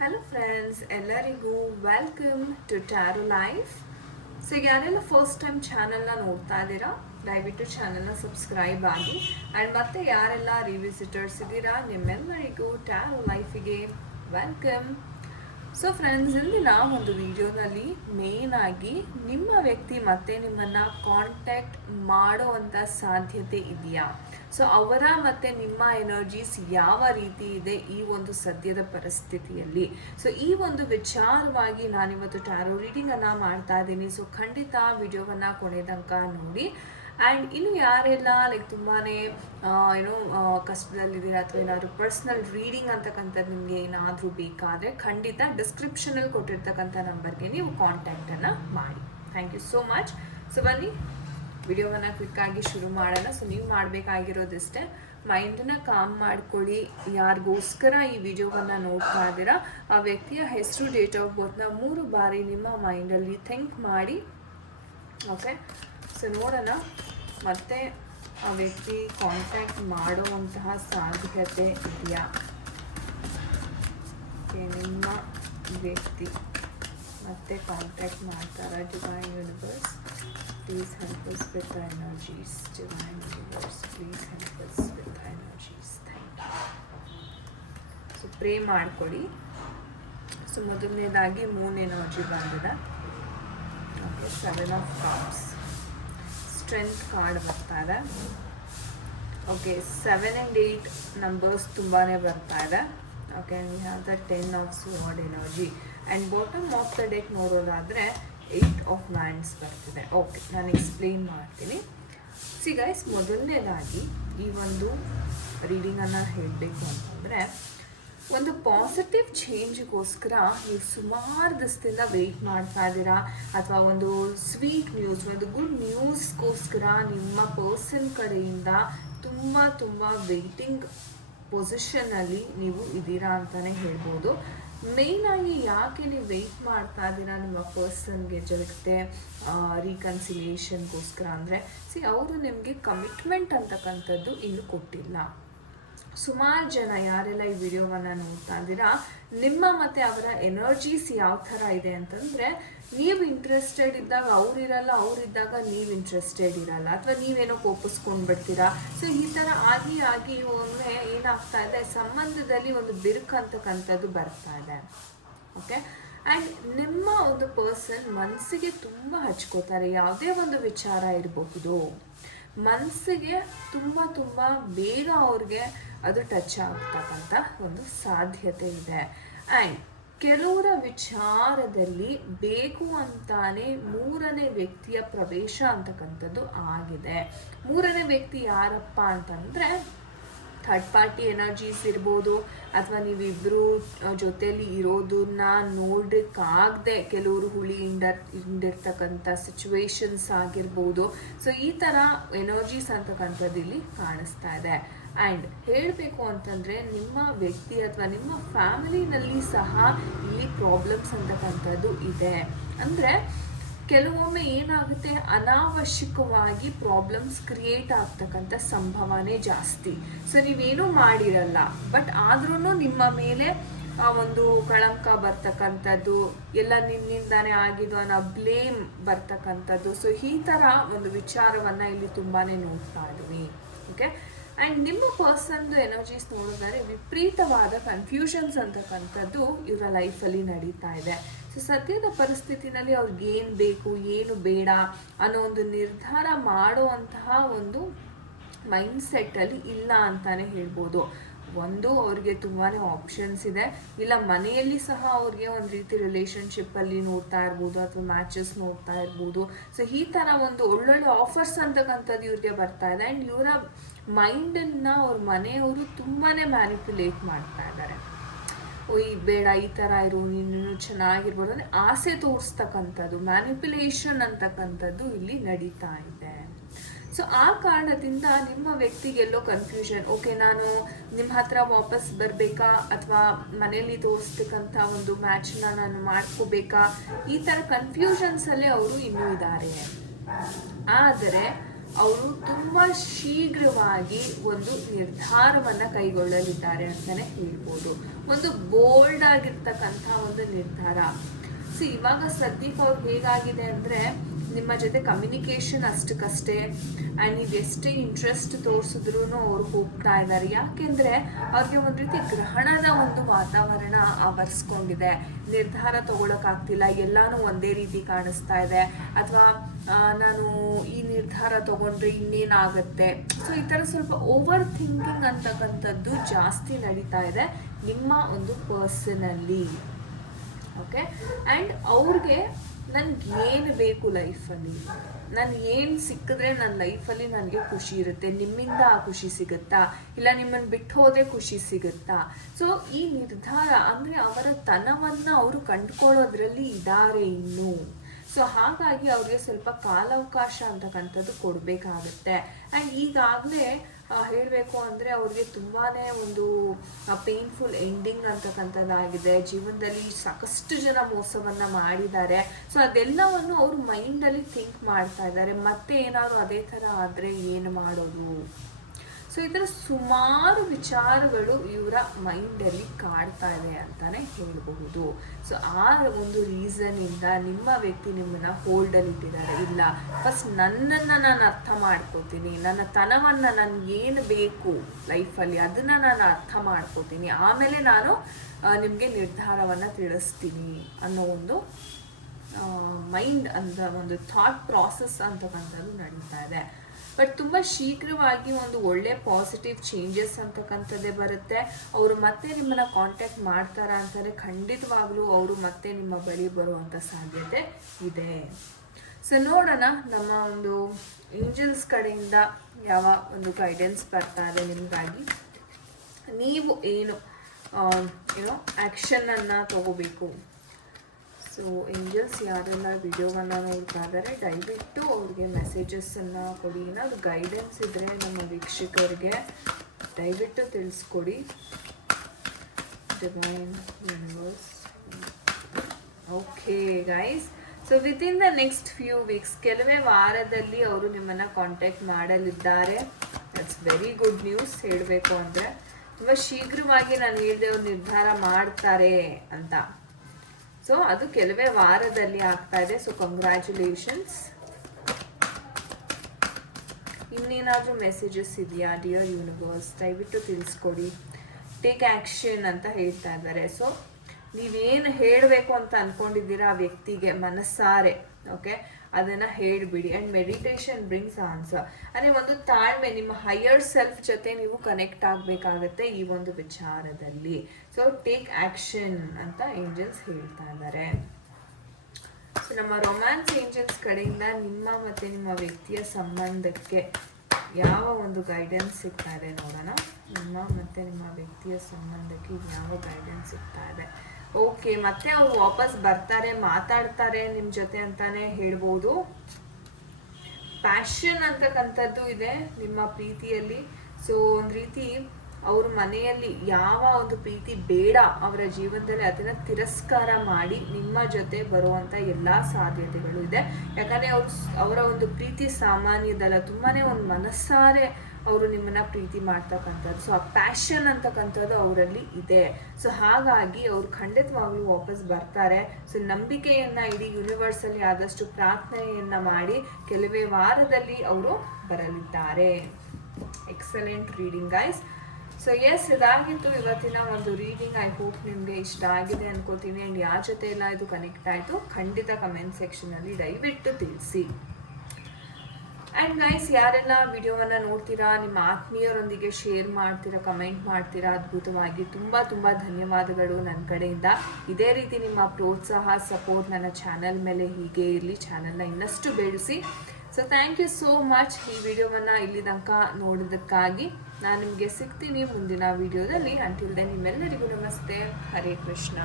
Hello friends, ಎಲ್ಲರಿಗೂ welcome to tarot life. So ಯಾರೆಲ್ಲ first time ಚಾನಲ್ನ ನೋಡ್ತಾ ಇದ್ದೀರಾ, ದಯವಿಟ್ಟು ಚಾನಲ್ನ ಸಬ್ಸ್ಕ್ರೈಬ್ ಆಗಿ. ಆ್ಯಂಡ್ ಮತ್ತೆ ಯಾರೆಲ್ಲ ರಿವಿಸಿಟರ್ಸ್ ಇದ್ದೀರಾ, ನಿಮ್ಮೆಲ್ಲರಿಗೂ ಟ್ಯಾರೋ ಲೈಫಿಗೆ ವೆಲ್ಕಮ್. ಸೊ ಫ್ರೆಂಡ್ಸ್, ಇಂದಿನ ಒಂದು ವಿಡಿಯೋನಲ್ಲಿ ಮೇನ್ ಆಗಿ ನಿಮ್ಮ ವ್ಯಕ್ತಿ ಮತ್ತೆ ನಿಮ್ಮನ್ನು ಕಾಂಟ್ಯಾಕ್ಟ್ ಮಾಡುವಂಥ ಸಾಧ್ಯತೆ ಇದೆಯಾ, ಸೊ ಅವರ ಮತ್ತು ನಿಮ್ಮ ಎನರ್ಜೀಸ್ ಯಾವ ರೀತಿ ಇದೆ ಈ ಒಂದು ಸದ್ಯದ ಪರಿಸ್ಥಿತಿಯಲ್ಲಿ. ಸೊ ಈ ಒಂದು ವಿಚಾರವಾಗಿ ನಾನಿವತ್ತು ಟ್ಯಾರೋ ರೀಡಿಂಗನ್ನು ಮಾಡ್ತಾ ಇದ್ದೀನಿ. ಸೊ ಖಂಡಿತ ವಿಡಿಯೋವನ್ನು ಕೊನೆ ತನಕ ನೋಡಿ. ಆ್ಯಂಡ್ ಇನ್ನು ಯಾರೆಲ್ಲ ತುಂಬಾ ಕಷ್ಟದಲ್ಲಿದ್ದೀರಾ ಅಥವಾ ಏನಾದರೂ ಪರ್ಸ್ನಲ್ ರೀಡಿಂಗ್ ಅಂತಕ್ಕಂಥದ್ದು ನಿಮಗೆ ಏನಾದರೂ ಬೇಕಾದರೆ ಖಂಡಿತ ಡಿಸ್ಕ್ರಿಪ್ಷನಲ್ಲಿ ಕೊಟ್ಟಿರ್ತಕ್ಕಂಥ ನಂಬರ್ಗೆ ನೀವು ಕಾಂಟ್ಯಾಕ್ಟನ್ನು ಮಾಡಿ. Thank you so much. So ಬನ್ನಿ ವಿಡಿಯೋವನ್ನು ಕ್ವಿಕ್ಕಾಗಿ ಶುರು ಮಾಡೋಣ. ಸೊ ನೀವು ಮಾಡಬೇಕಾಗಿರೋದಿಷ್ಟೇ, ಮೈಂಡನ್ನ ಕಾಮ್ ಮಾಡ್ಕೊಳ್ಳಿ. ಯಾರಿಗೋಸ್ಕರ ಈ ವಿಡಿಯೋವನ್ನು ನೋಡ್ತಾ ಇದ್ದೀರಾ ಆ ವ್ಯಕ್ತಿಯ ಹೆಸರು, ಡೇಟ್ ಆಫ್ ಬರ್ತ್ನ 3 ಬಾರಿ ನಿಮ್ಮ ಮೈಂಡಲ್ಲಿ ಥಿಂಕ್ ಮಾಡಿ. ಓಕೆ, ಸೊ ನೋಡೋಣ ಮತ್ತೆ ಆ ವ್ಯಕ್ತಿ ಕಾಂಟ್ಯಾಕ್ಟ್ ಮಾಡುವಂತಹ ಸಾಧ್ಯತೆ ಇದೆಯಾ. ನಿಮ್ಮ ವ್ಯಕ್ತಿ ಮತ್ತೆ ಕಾಂಟ್ಯಾಕ್ಟ್ ಮಾಡ್ತಾರಾ? Divine universe please help us with the energies. Divine universe please help us with the energies. Thank you. So pray ಮಾಡಿಕೊಡಿ. ಸೊ ಮೊದಲನೇದಾಗಿ ಮೂನ್ ಎನರ್ಜಿ ಬಂದಿದೆ. Okay, 7 of cups, strength card ಬರ್ತಾ ಇದೆ. ಓಕೆ, 7 and 8 ನಂಬರ್ಸ್ ತುಂಬಾ ಬರ್ತಾ ಇದೆ. Okay, we have the 10 of sword energy and bottom of the deck ನೋಡೋದಾದರೆ 8 of wands ಬರ್ತಿದೆ. ಓಕೆ, ನಾನು ಎಕ್ಸ್ಪ್ಲೇನ್ ಮಾಡ್ತೀನಿ. ಸಿ ಗೈಸ್, ಮೊದಲನೇದಾಗಿ ಈ ಒಂದು ರೀಡಿಂಗನ್ನು ಹೇಳಬೇಕು ಅಂತಂದರೆ, ಒಂದು ಪಾಸಿಟಿವ್ ಚೇಂಜ್ಗೋಸ್ಕರ ನೀವು ಸುಮಾರು ದಿವಸದಿಂದ ವೆಯ್ಟ್ ಮಾಡ್ತಾ ಇದ್ದೀರಾ, ಅಥವಾ ಒಂದು ಸ್ವೀಟ್ ನ್ಯೂಸ್, ಒಂದು ಗುಡ್ ನ್ಯೂಸ್ಗೋಸ್ಕರ ನಿಮ್ಮ ಪರ್ಸನ್ ಕಡೆಯಿಂದ ತುಂಬ ವೆಯ್ಟಿಂಗ್ ಪೊಸಿಷನಲ್ಲಿ ನೀವು ಇದ್ದೀರಾ ಅಂತಲೇ ಹೇಳ್ಬೋದು. ಮೇಯ್ನಾಗಿ ಯಾಕೆ ನೀವು ವೆಯ್ಟ್ ಮಾಡ್ತಾ ಇದ್ದೀರಾ ನಿಮ್ಮ ಪರ್ಸನ್ಗೆ ಜೊತೆ ರೀಕನ್ಸಿಲಿಯೇಷನ್ಗೋಸ್ಕರ ಅಂದರೆ, ಅವರು ನಿಮಗೆ ಕಮಿಟ್ಮೆಂಟ್ ಅಂತಕ್ಕಂಥದ್ದು ಇನ್ನೂ ಕೊಟ್ಟಿಲ್ಲ. ಸುಮಾರು ಜನ ಯಾರೆಲ್ಲ ಈ ವಿಡಿಯೋವನ್ನು ನೋಡ್ತಾ ಇದ್ದೀರಾ, ನಿಮ್ಮ ಮತ್ತು ಅವರ ಎನರ್ಜೀಸ್ ಯಾವ ಥರ ಇದೆ ಅಂತಂದರೆ, ನೀವು ಇಂಟ್ರೆಸ್ಟೆಡ್ ಇದ್ದಾಗ ಅವರಿರಲ್ಲ, ಅವರಿದ್ದಾಗ ನೀವು ಇಂಟ್ರೆಸ್ಟೆಡ್ ಇರಲ್ಲ, ಅಥವಾ ನೀವೇನೋ ಕೋಪಿಸ್ಕೊಂಡ್ಬಿಡ್ತೀರಾ. ಸೊ ಈ ಥರ ಆಗಿ ಒಮ್ಮೆ ಏನಾಗ್ತಾ ಇದೆ, ಸಂಬಂಧದಲ್ಲಿ ಒಂದು ಬಿರುಕು ಅಂತಕ್ಕಂಥದ್ದು ಬರ್ತಾ ಇದೆ. ಓಕೆ, ಆ್ಯಂಡ್ ನಿಮ್ಮ ಒಂದು ಪರ್ಸನ್ ಮನಸ್ಸಿಗೆ ತುಂಬ ಹಚ್ಕೋತಾರೆ. ಯಾವುದೇ ಒಂದು ವಿಚಾರ ಇರಬಹುದು, ಮನಸ್ಸಿಗೆ ತುಂಬ ಬೇಗ ಅವ್ರಿಗೆ ಅದು ಟಚ್ ಆಗ್ತಕ್ಕಂಥ ಒಂದು ಸಾಧ್ಯತೆ ಇದೆ. ಆ್ಯಂಡ್ ಕೆಲವರ ವಿಚಾರದಲ್ಲಿ ಬೇಕು ಅಂತಾನೆ 3ನೇ ವ್ಯಕ್ತಿಯ ಪ್ರವೇಶ ಅಂತಕ್ಕಂಥದ್ದು ಆಗಿದೆ. 3ನೇ ವ್ಯಕ್ತಿ ಯಾರಪ್ಪ ಅಂತಂದರೆ, ಥರ್ಡ್ ಪಾರ್ಟಿ ಎನರ್ಜೀಸ್ ಇರ್ಬೋದು, ಅಥವಾ ಜೊತೆಯಲ್ಲಿ ಇರೋದನ್ನ ನೋಡೋಕ್ಕಾಗದೆ ಕೆಲವರು ಹಿಂಡಿರ್ತಕ್ಕಂಥ ಸಿಚುವೇಶನ್ಸ್ ಆಗಿರ್ಬೋದು. ಸೊ ಈ ಥರ ಎನರ್ಜೀಸ್ ಅಂತಕ್ಕಂಥದ್ದು ಇಲ್ಲಿ ಕಾಣಿಸ್ತಾ ಇದೆ. ಆ್ಯಂಡ್ ಹೇಳಬೇಕು ಅಂತಂದರೆ, ನಿಮ್ಮ ವ್ಯಕ್ತಿ ಅಥವಾ ನಿಮ್ಮ ಫ್ಯಾಮಿಲಿನಲ್ಲಿ ಸಹ ಇಲ್ಲಿ ಪ್ರಾಬ್ಲಮ್ಸ್ ಅಂತಕ್ಕಂಥದ್ದು ಇದೆ. ಅಂದರೆ ಕೆಲವೊಮ್ಮೆ ಏನಾಗುತ್ತೆ, ಅನಾವಶ್ಯಕವಾಗಿ ಪ್ರಾಬ್ಲಮ್ಸ್ ಕ್ರಿಯೇಟ್ ಆಗ್ತಕ್ಕಂಥ ಸಂಭವನೆ ಜಾಸ್ತಿ. ಸೊ ನೀವೇನೂ ಮಾಡಿರಲ್ಲ, ಬಟ್ ಆದ್ರೂ ನಿಮ್ಮ ಮೇಲೆ ಆ ಒಂದು ಕಳಂಕ ಬರ್ತಕ್ಕಂಥದ್ದು, ಎಲ್ಲ ನಿನ್ನಿಂದಾನೇ ಆಗಿದ್ದು ಅನ್ನೋ ಬ್ಲೇಮ್ ಬರ್ತಕ್ಕಂಥದ್ದು. ಸೊ ಈ ಥರ ಒಂದು ವಿಚಾರವನ್ನು ಇಲ್ಲಿ ತುಂಬಾ ನೋಡ್ತಾ ಇದ್ದೀವಿ. ಓಕೆ, ಆ್ಯಂಡ್ ನಿಮ್ಮ ಪರ್ಸನ್ದು ಎನರ್ಜೀಸ್ ನೋಡಿದರೆ ವಿಪರೀತವಾದ ಕನ್ಫ್ಯೂಷನ್ಸ್ ಅಂತಕ್ಕಂಥದ್ದು ಇವರ ಲೈಫಲ್ಲಿ ನಡೀತಾ ಇದೆ. ಸೊ ಸದ್ಯದ ಪರಿಸ್ಥಿತಿನಲ್ಲಿ ಅವ್ರಿಗೆ ಏನು ಬೇಕು ಏನು ಬೇಡ ಅನ್ನೋ ಒಂದು ನಿರ್ಧಾರ ಮಾಡುವಂತಹ ಒಂದು ಮೈಂಡ್ಸೆಟ್ಟಲ್ಲಿ ಇಲ್ಲ ಅಂತಲೇ ಹೇಳ್ಬೋದು. ಒಂದು, ಅವ್ರಿಗೆ ತುಂಬಾ ಆಪ್ಷನ್ಸ್ ಇದೆ, ಇಲ್ಲ ಮನೆಯಲ್ಲಿ ಸಹ ಅವ್ರಿಗೆ ಒಂದು ರೀತಿ ರಿಲೇಷನ್ಶಿಪ್ಪಲ್ಲಿ ನೋಡ್ತಾ ಇರ್ಬೋದು, ಅಥವಾ ಮ್ಯಾಚಸ್ ನೋಡ್ತಾ ಇರ್ಬೋದು. ಸೊ ಈ ಥರ ಒಂದು ಒಳ್ಳೊಳ್ಳೆ ಆಫರ್ಸ್ ಅಂತಕ್ಕಂಥದ್ದು ಇವ್ರಿಗೆ ಬರ್ತಾ ಇದೆ. ಆ್ಯಂಡ್ ಇವರ ಮೈಂಡನ್ನು ಅವ್ರ ಮನೆಯವರು ತುಂಬಾ ಮ್ಯಾನಿಪ್ಯುಲೇಟ್ ಮಾಡ್ತಾ ಇದ್ದಾರೆ. ಈ ಬೇಡ, ಈ ಥರ ಇರು, ನೀನು ಚೆನ್ನಾಗಿರ್ಬೋದು ಅಂದರೆ ಆಸೆ ತೋರಿಸ್ತಕ್ಕಂಥದ್ದು, ಮ್ಯಾನಿಪ್ಯುಲೇಷನ್ ಅಂತಕ್ಕಂಥದ್ದು ಇಲ್ಲಿ ನಡೀತಾ ಇದೆ. ಸೊ ಆ ಕಾರಣದಿಂದ ನಿಮ್ಮ ವ್ಯಕ್ತಿಗೆಲ್ಲೋ ಕನ್ಫ್ಯೂಷನ್, ಓಕೆ ನಾನು ನಿಮ್ಮ ಹತ್ರ ವಾಪಸ್ ಬರಬೇಕಾ, ಅಥವಾ ಮನೆಯಲ್ಲಿ ತೋರಿಸ್ತಕ್ಕಂಥ ಒಂದು ಮ್ಯಾಚ್ನ ನಾನು ಮಾಡ್ಕೋಬೇಕಾ, ಈ ಥರ ಕನ್ಫ್ಯೂಷನ್ಸಲ್ಲೇ ಅವರು ಇನ್ನೂ ಇದ್ದಾರೆ. ಆದರೆ ಅವರು ತುಂಬ ಶೀಘ್ರವಾಗಿ ಒಂದು ನಿರ್ಧಾರವನ್ನು ಕೈಗೊಳ್ಳಲಿದ್ದಾರೆ ಅಂತಲೇ ಹೇಳ್ಬೋದು. ಒಂದು ಬೋಲ್ಡ್ ಆಗಿರ್ತಕ್ಕಂಥ ಒಂದು ನಿರ್ಧಾರ. ಸೊ ಇವಾಗ ಸದ್ಯಕ್ಕೆ ಅವ್ರಿಗೆ ಹೇಗಾಗಿದೆ ಅಂದರೆ ನಿಮ್ಮ ಜೊತೆ ಕಮ್ಯುನಿಕೇಷನ್ ಅಷ್ಟಕ್ಕಷ್ಟೇ, ಆ್ಯಂಡ್ ನೀವು ಎಷ್ಟೇ ಇಂಟ್ರೆಸ್ಟ್ ತೋರಿಸಿದ್ರೂ ಅವ್ರು ಹೋಗ್ತಾ ಇದ್ದಾರೆ. ಯಾಕೆಂದರೆ ಅವ್ರಿಗೆ ಒಂದು ರೀತಿ ಗ್ರಹಣದ ಒಂದು ವಾತಾವರಣ ಆವರಿಸ್ಕೊಂಡಿದೆ. ನಿರ್ಧಾರ ತೊಗೊಳಕ್ಕಾಗ್ತಿಲ್ಲ, ಎಲ್ಲನೂ ಒಂದೇ ರೀತಿ ಕಾಣಿಸ್ತಾ ಇದೆ, ಅಥವಾ ನಾನು ಈ ನಿರ್ಧಾರ ತೊಗೊಂಡ್ರೆ ಇನ್ನೇನಾಗುತ್ತೆ. ಸೊ ಈ ಥರ ಸ್ವಲ್ಪ ಓವರ್ ಥಿಂಕಿಂಗ್ ಅಂತಕ್ಕಂಥದ್ದು ಜಾಸ್ತಿ ನಡೀತಾ ಇದೆ ನಿಮ್ಮ ಒಂದು ಪರ್ಸನಲ್ಲಿ. ಓಕೆ, ಆ್ಯಂಡ್ ಅವ್ರಿಗೆ ನನಗೆ ಏನು ಬೇಕು ಲೈಫಲ್ಲಿ, ನಾನು ಏನು ಸಿಕ್ಕಿದ್ರೆ ನನ್ನ ಲೈಫಲ್ಲಿ ನನಗೆ ಖುಷಿ ಇರುತ್ತೆ, ನಿಮ್ಮಿಂದ ಆ ಖುಷಿ ಸಿಗುತ್ತಾ, ಇಲ್ಲ ನಿಮ್ಮನ್ನು ಬಿಟ್ಟು ಹೋದರೆ ಖುಷಿ ಸಿಗುತ್ತಾ. ಸೊ ಈ ನಿರ್ಧಾರ ಅಂದರೆ ಅವರ ತನವನ್ನು ಅವರು ಕಂಡುಕೊಳ್ಳೋದ್ರಲ್ಲಿ ಇದ್ದಾರೆ ಇನ್ನೂ. ಸೊ ಹಾಗಾಗಿ ಅವ್ರಿಗೆ ಸ್ವಲ್ಪ ಕಾಲಾವಕಾಶ ಅಂತಕ್ಕಂಥದ್ದು ಕೊಡಬೇಕಾಗುತ್ತೆ. ಆ್ಯಂಡ್ ಈಗಾಗಲೇ ಹೇಳಬೇಕು ಅಂದರೆ ಅವ್ರಿಗೆ ತುಂಬಾ ಒಂದು ಪೇನ್ಫುಲ್ ಎಂಡಿಂಗ್ ಅಂತಕ್ಕಂಥದ್ದಾಗಿದೆ. ಜೀವನದಲ್ಲಿ ಸಾಕಷ್ಟು ಜನ ಮೋಸವನ್ನು ಮಾಡಿದ್ದಾರೆ. ಸೊ ಅದೆಲ್ಲವನ್ನು ಅವರು ಮೈಂಡಲ್ಲಿ ಥಿಂಕ್ ಮಾಡ್ತಾ ಇದ್ದಾರೆ, ಮತ್ತೆ ಏನಾದರೂ ಅದೇ ಥರ ಆದರೆ ಏನು ಮಾಡೋದು. ಸೊ ಈ ಥರ ಸುಮಾರು ವಿಚಾರಗಳು ಇವರ ಮೈಂಡಲ್ಲಿ ಕಾಡ್ತಾ ಇದೆ ಅಂತಲೇ ಹೇಳಬಹುದು. ಸೊ ಆ ಒಂದು ರೀಸನಿಂದ ನಿಮ್ಮ ವ್ಯಕ್ತಿ ನಿಮ್ಮನ್ನು ಹೋಲ್ಡಲ್ಲಿ ಇಟ್ಟಿದ್ದಾರೆ. ಇಲ್ಲ, ಫಸ್ಟ್ ನನ್ನನ್ನು ನಾನು ಅರ್ಥ ಮಾಡ್ಕೋತೀನಿ, ನನ್ನ ತನವನ್ನು ನನಗೆ ಏನು ಬೇಕು ಲೈಫಲ್ಲಿ ಅದನ್ನು ನಾನು ಅರ್ಥ ಮಾಡ್ಕೋತೀನಿ, ಆಮೇಲೆ ನಾನು ನಿಮಗೆ ನಿರ್ಧಾರವನ್ನು ತಿಳಿಸ್ತೀನಿ ಅನ್ನೋ ಒಂದು ಮೈಂಡ್ ಅಂತ ಒಂದು ಥಾಟ್ ಪ್ರಾಸೆಸ್ ಅಂತಕ್ಕಂಥದ್ದು ನಡೀತಾ ಇದೆ. ಬಟ್ ತುಂಬ ಶೀಘ್ರವಾಗಿ ಒಂದು ಒಳ್ಳೆ ಪಾಸಿಟಿವ್ ಚೇಂಜಸ್ ಅಂತಕ್ಕಂಥದ್ದೇ ಬರುತ್ತೆ. ಅವರು ಮತ್ತೆ ನಿಮ್ಮನ್ನು ಕಾಂಟ್ಯಾಕ್ಟ್ ಮಾಡ್ತಾರಾ ಅಂತಾರೆ, ಖಂಡಿತವಾಗ್ಲೂ ಅವರು ಮತ್ತೆ ನಿಮ್ಮ ಬಳಿ ಬರುವಂಥ ಸಾಧ್ಯತೆ ಇದೆ. ಸೊ ನೋಡೋಣ ನಮ್ಮ ಒಂದು ಏಂಜಲ್ಸ್ ಕಡೆಯಿಂದ ಯಾವ ಒಂದು ಗೈಡೆನ್ಸ್ ಬರ್ತಾ ಇದೆ ನಿಮಗಾಗಿ. ನೀವು ಏನು ಆ್ಯಕ್ಷನನ್ನು ತಗೋಬೇಕು. ಸೊ ಏಂಜಲ್ಸ್ ಯಾರೆಲ್ಲ ವಿಡಿಯೋವನ್ನು ನೋಡ್ತಾ ಇದ್ದಾರೆ ದಯವಿಟ್ಟು ಅವ್ರಿಗೆ ಮೆಸೇಜಸ್ಸನ್ನು ಕೊಡಿ. ಏನಾದರೂ ಗೈಡೆನ್ಸ್ ಇದ್ದರೆ ನಮ್ಮ ವೀಕ್ಷಕರಿಗೆ ದಯವಿಟ್ಟು ತಿಳಿಸ್ಕೊಡಿ. Divine universe. Okay guys, so within the next few weeks, ಕೆಲವೇ ವಾರದಲ್ಲಿ ಅವರು ನಿಮ್ಮನ್ನು ಕಾಂಟ್ಯಾಕ್ಟ್ ಮಾಡಲಿದ್ದಾರೆ. That's very good news. ಹೇಳಬೇಕು ಅಂದರೆ ತುಂಬ ಶೀಘ್ರವಾಗಿ ನಾನು ಹೇಳಿದೆ ಅವ್ರು ನಿರ್ಧಾರ ಮಾಡ್ತಾರೆ ಅಂತ. ಸೊ ಅದು ಕೆಲವೇ ವಾರದಲ್ಲಿ ಆಗ್ತಾ ಇದೆ. So congratulations. ಇನ್ನೇನಾದರೂ ಮೆಸೇಜಸ್ ಇದೆಯಾ ಡಿಯರ್ ಯೂನಿವರ್ಸ್? ದಯವಿಟ್ಟು ತಿಳಿಸ್ಕೊಡಿ. ಟೇಕ್ ಆ್ಯಕ್ಷನ್ ಅಂತ ಹೇಳ್ತಾ ಇದ್ದಾರೆ. ಸೊ ನೀವೇನು ಹೇಳಬೇಕು ಅಂತ ಅಂದ್ಕೊಂಡಿದ್ದೀರಾ ಆ ವ್ಯಕ್ತಿಗೆ ಮನಸ್ಸಾರೆ, ಓಕೆ, ಅದನ್ನು ಹೇಳಿಬಿಡಿ. And meditation brings answer. ಅಂದರೆ ಒಂದು ತಾಳ್ಮೆ, ನಿಮ್ಮ ಹೈಯರ್ ಸೆಲ್ಫ್ ಜೊತೆ ನೀವು ಕನೆಕ್ಟ್ ಆಗಬೇಕಾಗತ್ತೆ ಈ ಒಂದು ವಿಚಾರದಲ್ಲಿ. ಸೊ ಟೇಕ್ ಆ್ಯಕ್ಷನ್ ಅಂತ ಏಂಜಲ್ಸ್ ಹೇಳ್ತಾ ಇದ್ದಾರೆ. ಸೊ ನಮ್ಮ ರೊಮ್ಯಾನ್ಸ್ ಏಂಜಲ್ಸ್ ಕಡೆಯಿಂದ ನಿಮ್ಮ ಮತ್ತು ನಿಮ್ಮ ವ್ಯಕ್ತಿಯ ಸಂಬಂಧಕ್ಕೆ ಯಾವ ಒಂದು ಗೈಡೆನ್ಸ್ ಸಿಗ್ತಾ ಇದೆ ನೋಡೋಣ. ನಿಮ್ಮ ಮತ್ತು ನಿಮ್ಮ ವ್ಯಕ್ತಿಯ ಸಂಬಂಧಕ್ಕೆ ಯಾವ ಗೈಡೆನ್ಸ್ ಸಿಗ್ತಾ ಇದೆ. ಓಕೆ, ಮತ್ತೆ ಅವ್ರು ವಾಪಸ್ ಬರ್ತಾರೆ, ಮಾತಾಡ್ತಾರೆ ನಿಮ್ಮ ಜೊತೆ ಅಂತಾನೆ ಹೇಳ್ಬೋದು. ಪ್ಯಾಷನ್ ಅಂತಕ್ಕಂಥದ್ದು ಇದೆ ನಿಮ್ಮ ಪ್ರೀತಿಯಲ್ಲಿ. ಸೊ ಒಂದು ರೀತಿ ಅವ್ರ ಮನೆಯಲ್ಲಿ ಯಾವ ಒಂದು ಪ್ರೀತಿ ಬೇಡ ಅವರ ಜೀವನದಲ್ಲಿ ಅದನ್ನು ತಿರಸ್ಕಾರ ಮಾಡಿ ನಿಮ್ಮ ಜೊತೆ ಬರುವಂಥ ಎಲ್ಲ ಸಾಧ್ಯತೆಗಳು ಇದೆ. ಯಾಕಂದರೆ ಅವರ ಒಂದು ಪ್ರೀತಿ ಸಾಮಾನ್ಯದಲ್ಲ, ತುಂಬಾ ಒಂದು ಮನಸ್ಸಾರೆ ಅವರು ನಿಮ್ಮನ್ನು ಪ್ರೀತಿ ಮಾಡ್ತಕ್ಕಂಥದ್ದು. ಸೊ ಆ ಪ್ಯಾಷನ್ ಅಂತಕ್ಕಂಥದ್ದು ಅವರಲ್ಲಿ ಇದೆ. ಸೊ ಹಾಗಾಗಿ ಅವರು ಖಂಡಿತವಾಗ್ಲೂ ವಾಪಸ್ ಬರ್ತಾರೆ. ಸೊ ನಂಬಿಕೆಯನ್ನು ಇಡೀ ಯೂನಿವರ್ಸಲ್ಲಿ ಆದಷ್ಟು ಪ್ರಾರ್ಥನೆಯನ್ನು ಮಾಡಿ ಕೆಲವೇ ವಾರದಲ್ಲಿ ಅವರು ಬರಲಿದ್ದಾರೆ. Excellent reading guys. So yes, ಇದಾಗಿತ್ತು ಇವತ್ತಿನ ಒಂದು ರೀಡಿಂಗ್. ಐ ಹೋಪ್ ನಿಮಗೆ ಇಷ್ಟ ಆಗಿದೆ ಅನ್ಕೋತೀನಿ. ಆ್ಯಂಡ್ ಯಾರ ಜೊತೆ ಎಲ್ಲ ಇದು ಕನೆಕ್ಟ್ ಆಯಿತು ಖಂಡಿತ ಕಮೆಂಟ್ ಸೆಕ್ಷನಲ್ಲಿ ದಯವಿಟ್ಟು ತಿಳಿಸಿ. ಆ್ಯಂಡ್ ಗೈಸ್, ಯಾರೆಲ್ಲ ವಿಡಿಯೋವನ್ನು ನೋಡ್ತೀರಾ, ನಿಮ್ಮ ಆತ್ಮೀಯರೊಂದಿಗೆ ಶೇರ್ ಮಾಡ್ತೀರಾ, ಕಮೆಂಟ್ ಮಾಡ್ತೀರಾ, ಅದ್ಭುತವಾಗಿ ತುಂಬ ತುಂಬ ಧನ್ಯವಾದಗಳು ನನ್ನ ಕಡೆಯಿಂದ. ಇದೇ ರೀತಿ ನಿಮ್ಮ ಪ್ರೋತ್ಸಾಹ, ಸಪೋರ್ಟ್ ನನ್ನ ಚಾನಲ್ ಮೇಲೆ ಹೀಗೆ ಇರಲಿ. ಚಾನಲ್ನ ಇನ್ನಷ್ಟು ಬೆಳೆಸಿ. So thank you so much ಈ ವಿಡಿಯೋವನ್ನು ಇಲ್ಲಿ ತನಕ ನೋಡೋದಕ್ಕಾಗಿ. ನಾನು ನಿಮಗೆ ಸಿಗ್ತೀನಿ ಮುಂದಿನ ವಿಡಿಯೋದಲ್ಲಿ. ಅಂಟಿಲ್ ದೆನ್ ನಿಮ್ಮೆಲ್ಲರಿಗೂ ನಮಸ್ತೆ. ಹರೇ ಕೃಷ್ಣ.